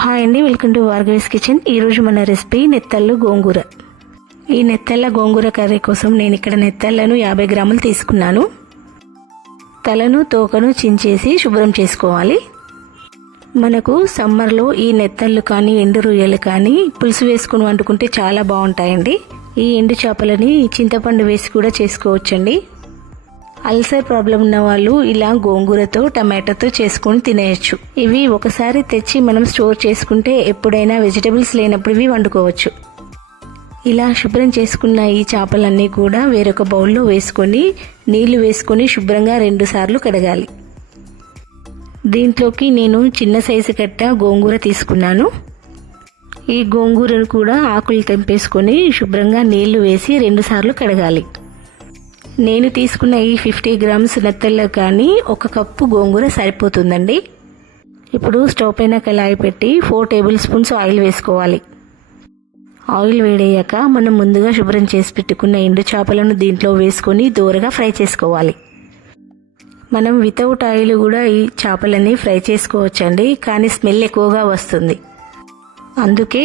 Hi అండి, welcome to Bhargavi's kitchen. ఈరోజు మన రెసిపీ నెత్తళ్ళు గోంగూర. ఈ నెత్తళ్ళ గోంగూర కర్రీ కోసం నేను ఇక్కడ నెత్తళ్ళను 50 గ్రాములు తీసుకున్నాను. తలను తోకను చించేసి శుభ్రం చేసుకోవాలి. మనకు సమ్మర్లో ఈ నెత్తళ్ళు కానీ ఎండు రొయ్యలు కానీ పులుసు వేసుకుని వండుకుంటే చాలా బాగుంటాయండి. ఈ ఎండు చేపలని చింతపండు వేసి కూడా చేసుకోవచ్చండి. అల్సర్ ప్రాబ్లం ఉన్న వాళ్ళు ఇలా గోంగూరతో టమాటోతో చేసుకొని తినేయచ్చు. ఇవి ఒకసారి తెచ్చి మనం స్టోర్ చేసుకుంటే ఎప్పుడైనా వెజిటబుల్స్ లేనప్పుడు ఇవి వండుకోవచ్చు. ఇలా శుభ్రం చేసుకున్న ఈ చేపలన్నీ కూడా వేరొక బౌల్లో వేసుకొని నీళ్లు వేసుకొని శుభ్రంగా 2 సార్లు కడగాలి. దీంట్లోకి నేను చిన్న సైజు కట్ట గోంగూర తీసుకున్నాను. ఈ గోంగూరను కూడా ఆకులు తెంపేసుకొని శుభ్రంగా నీళ్లు వేసి 2 సార్లు కడగాలి. నేను తీసుకున్న ఈ 50 గ్రామ్స్ నెత్తళ్ళ కానీ 1 కప్పు గోంగూర సరిపోతుందండి. ఇప్పుడు స్టవ్ పైన కళాయి పెట్టి 4 టేబుల్ స్పూన్స్ ఆయిల్ వేసుకోవాలి. ఆయిల్ వేడయ్యాక మనం ముందుగా శుభ్రం చేసి పెట్టుకున్న ఎండు చేపలను దీంట్లో వేసుకొని దూరగా ఫ్రై చేసుకోవాలి. మనం వితౌట్ ఆయిల్ కూడా ఈ చేపలని ఫ్రై చేసుకోవచ్చండి, కానీ స్మెల్ ఎక్కువగా వస్తుంది. అందుకే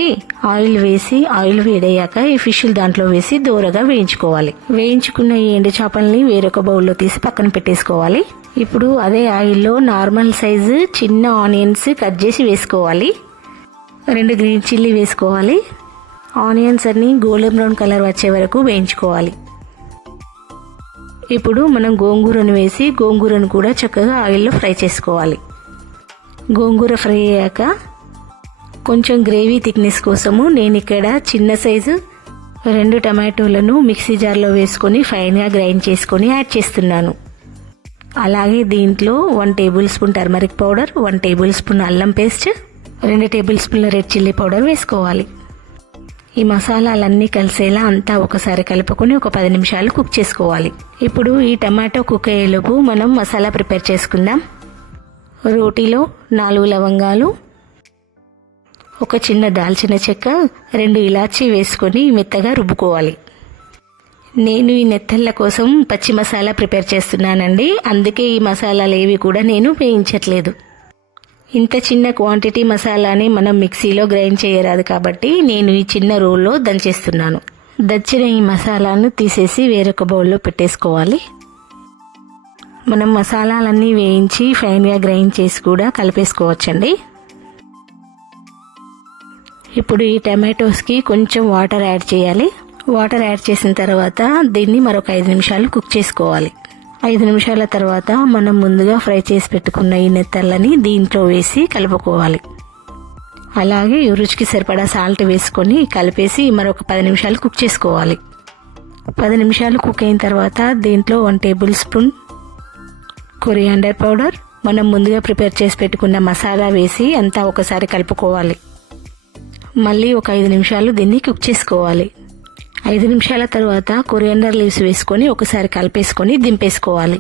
ఆయిల్ వేసి ఆయిల్ వేడయ్యాక ఈ ఫిష్లు దాంట్లో వేసి దూరగా వేయించుకోవాలి. వేయించుకున్న ఈ ఎండు చేపల్ని వేరొక బౌల్లో తీసి పక్కన పెట్టేసుకోవాలి. ఇప్పుడు అదే ఆయిల్లో నార్మల్ సైజు చిన్న ఆనియన్స్ కట్ చేసి వేసుకోవాలి. 2 గ్రీన్ చిల్లీ వేసుకోవాలి. ఆనియన్స్ అన్ని గోల్డెన్ బ్రౌన్ కలర్ వచ్చే వరకు వేయించుకోవాలి. ఇప్పుడు మనం గోంగూరను వేసి గోంగూరను కూడా చక్కగా ఆయిల్లో ఫ్రై చేసుకోవాలి. గోంగూర ఫ్రై అయ్యాక కొంచెం గ్రేవీ థిక్నెస్ కోసము నేను ఇక్కడ చిన్న సైజు 2 టమాటోలను మిక్సీ జార్లో వేసుకొని ఫైన్గా గ్రైండ్ చేసుకొని యాడ్ చేస్తున్నాను. అలాగే దీంట్లో 1 table spoon turmeric powder, 1 table spoon అల్లం పేస్ట్, 2 టేబుల్ స్పూన్ల రెడ్ చిల్లీ పౌడర్ వేసుకోవాలి. ఈ మసాలాలన్నీ కలిసేలా అంతా ఒకసారి కలుపుకొని ఒక 10 నిమిషాలు కుక్ చేసుకోవాలి. ఇప్పుడు ఈ టమాటో కుక్ అయ్యేలోపు మనం మసాలా ప్రిపేర్ చేసుకుందాం. రోటీలో 4 లవంగాలు, ఒక చిన్న దాల్చిన చెక్క, 2 ఇలాచీ వేసుకొని మెత్తగా రుబ్బుకోవాలి. నేను ఈ నెత్తళ్ళ కోసం పచ్చి మసాలా ప్రిపేర్ చేస్తున్నానండి, అందుకే ఈ మసాలాలు ఏవి కూడా నేను వేయించట్లేదు. ఇంత చిన్న క్వాంటిటీ మసాలాని మనం మిక్సీలో గ్రైండ్ చేయరాదు కాబట్టి నేను ఈ చిన్న రోల్లో దంచేస్తున్నాను. దంచిన ఈ మసాలాను తీసేసి వేరొక బౌల్లో పెట్టేసుకోవాలి. మనం మసాలాలన్నీ వేయించి ఫైన్గా గ్రైండ్ చేసి కూడా కలిపేసుకోవచ్చండి. ఇప్పుడు ఈ టమాటోస్కి కొంచెం వాటర్ యాడ్ చేయాలి. వాటర్ యాడ్ చేసిన తర్వాత దీన్ని మరొక 5 నిమిషాలు కుక్ చేసుకోవాలి. 5 నిమిషాల తర్వాత మనం ముందుగా ఫ్రై చేసి పెట్టుకున్న ఈ నెత్తళ్ళని దీంట్లో వేసి కలుపుకోవాలి. అలాగే రుచికి సరిపడా సాల్ట్ వేసుకొని కలిపేసి మరొక 10 నిమిషాలు కుక్ చేసుకోవాలి. 10 నిమిషాలు కుక్ అయిన తర్వాత దీంట్లో 1 టేబుల్ స్పూన్ కొరియాండర్ పౌడర్, మనం ముందుగా ప్రిపేర్ చేసి పెట్టుకున్న మసాలా వేసి అంతా ఒకసారి కలుపుకోవాలి. మళ్ళీ ఒక 5 నిమిషాలు దీన్ని కుక్ చేసుకోవాలి. 5 నిమిషాల తర్వాత కొరియాండర్ లీవ్స్ వేసుకొని ఒకసారి కలిపేసుకొని దింపేసుకోవాలి.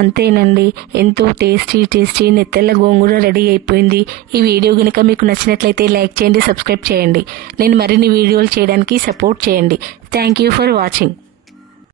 అంతేనండి, ఎంతో టేస్టీ నెత్తళ్ళ గోంగూర రెడీ అయిపోయింది. ఈ వీడియో కనుక మీకు నచ్చినట్లయితే లైక్ చేయండి, సబ్స్క్రైబ్ చేయండి. నేను మరిన్ని వీడియోలు చేయడానికి సపోర్ట్ చేయండి. Thank you for watching.